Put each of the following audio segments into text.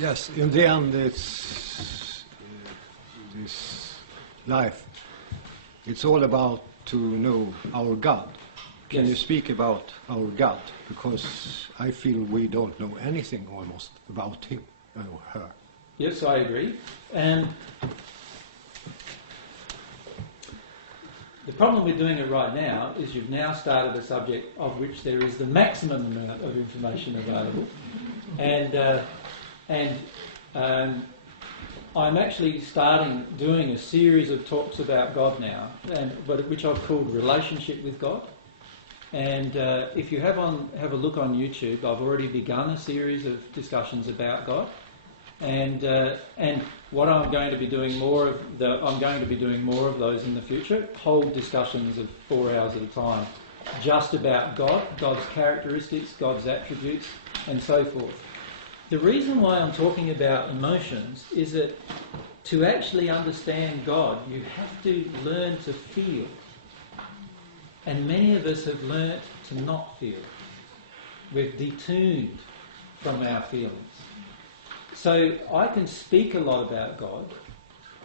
Yes, in the end, it's this life. It's all about to know our God. Can you speak about our God? Because I feel we don't know anything almost about him or her. Yes, I agree. And the problem with doing it right now is you've now started a subject of which there is the maximum amount of information available. And I'm actually doing a series of talks about God now, which I've called Relationship with God. And if you have a look on YouTube, I've already begun a series of discussions about God. And what I'm going to be doing more of those in the future. Whole discussions of 4 hours at a time, just about God, God's characteristics, God's attributes, and so forth. The reason why I'm talking about emotions is that to actually understand God, you have to learn to feel. And many of us have learnt to not feel. We've detuned from our feelings. So I can speak a lot about God,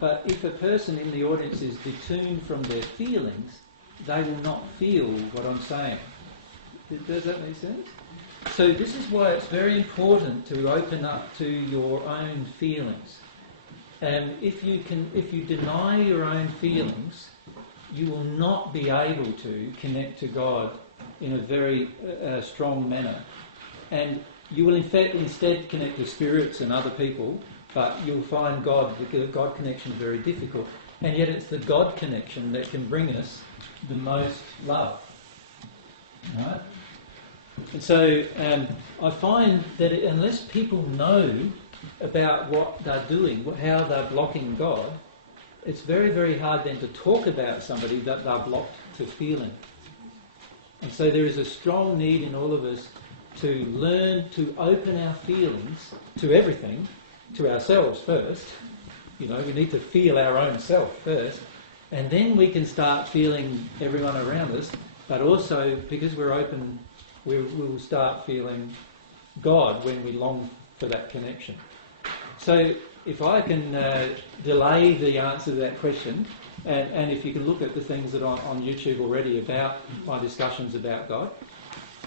but if a person in the audience is detuned from their feelings, they will not feel what I'm saying. Does that make sense? So this is why it's very important to open up to your own feelings. And if you deny your own feelings, you will not be able to connect to God in a very strong manner. And you will in fact instead connect to spirits and other people, but you'll find the God connection very difficult. And yet it's the God connection that can bring us the most love. Right? And so I find that unless people know about what they're doing, how they're blocking God, it's very, very hard then to talk about somebody that they're blocked to feeling. And so there is a strong need in all of us to learn to open our feelings to everything, to ourselves first. We need to feel our own self first, and then we can start feeling everyone around us, but also, because we're open, we'll start feeling God when we long for that connection. So if I can delay the answer to that question, and if you can look at the things that are on YouTube already about my discussions about God,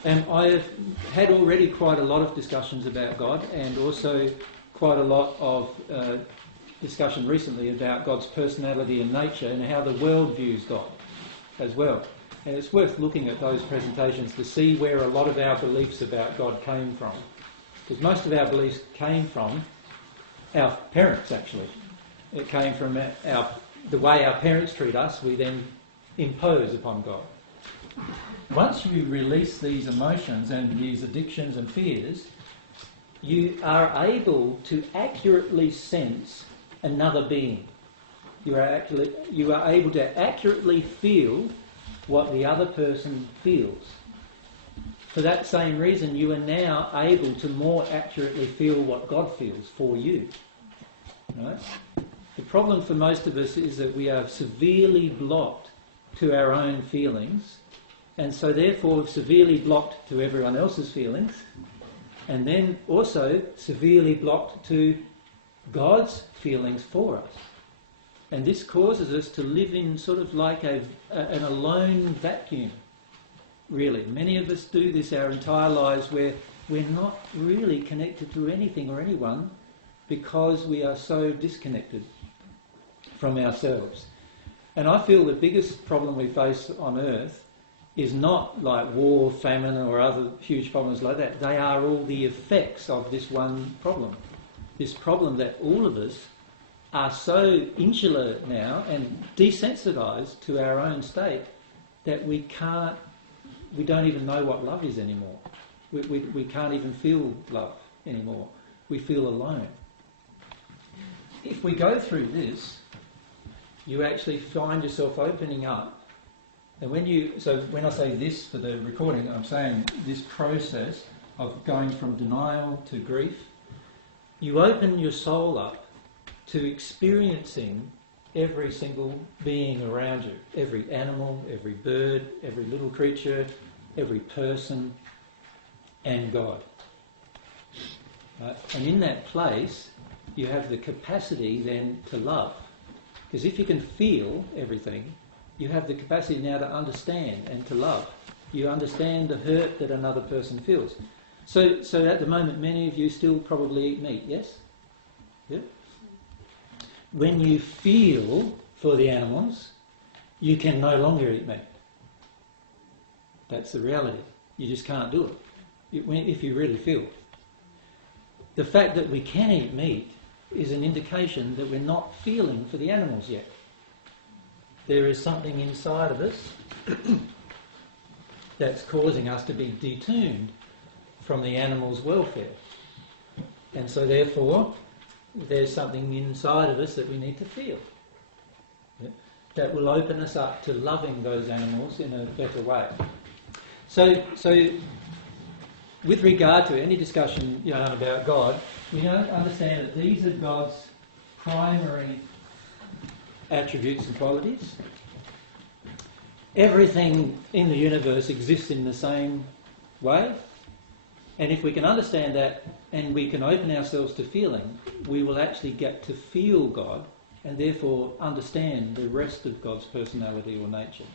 I have had already quite a lot of discussions about God, and also quite a lot of discussion recently about God's personality and nature and how the world views God as well. And it's worth looking at those presentations to see where a lot of our beliefs about God came from. Because most of our beliefs came from our parents, actually. It came from the way our parents treat us, we then impose upon God. Once you release these emotions and these addictions and fears, you are able to accurately sense another being. You are able to accurately feel what the other person feels. For that same reason, you are now able to more accurately feel what God feels for you. Right? The problem for most of us is that we are severely blocked to our own feelings, and so therefore severely blocked to everyone else's feelings, and then also severely blocked to God's feelings for us. And this causes us to live in sort of like an alone vacuum, really. Many of us do this our entire lives, where we're not really connected to anything or anyone because we are so disconnected from ourselves. And I feel the biggest problem we face on earth is not like war, famine or other huge problems like that. They are all the effects of this one problem. This problem that all of us are so insular now and desensitised to our own state that we don't even know what love is anymore. We can't even feel love anymore. We feel alone. If we go through this, you actually find yourself opening up. And when I say this for the recording, I'm saying this process of going from denial to grief, you open your soul up to experiencing every single being around you, every animal, every bird, every little creature, every person, and God. Right? And in that place, you have the capacity then to love. Because if you can feel everything, you have the capacity now to understand and to love. You understand the hurt that another person feels. So at the moment, many of you still probably eat meat, yes? Yeah? When you feel for the animals, you can no longer eat meat. That's the reality. You just can't do it if you really feel. The fact that we can eat meat is an indication that we're not feeling for the animals yet. There is something inside of us that's causing us to be detuned from the animal's welfare. And so therefore, there's something inside of us that we need to feel. Yeah? That will open us up to loving those animals in a better way. So with regard to any discussion about God, we don't understand that these are God's primary attributes and qualities. Everything in the universe exists in the same way, and if we can understand that and we can open ourselves to feeling, we will actually get to feel God and therefore understand the rest of God's personality or nature.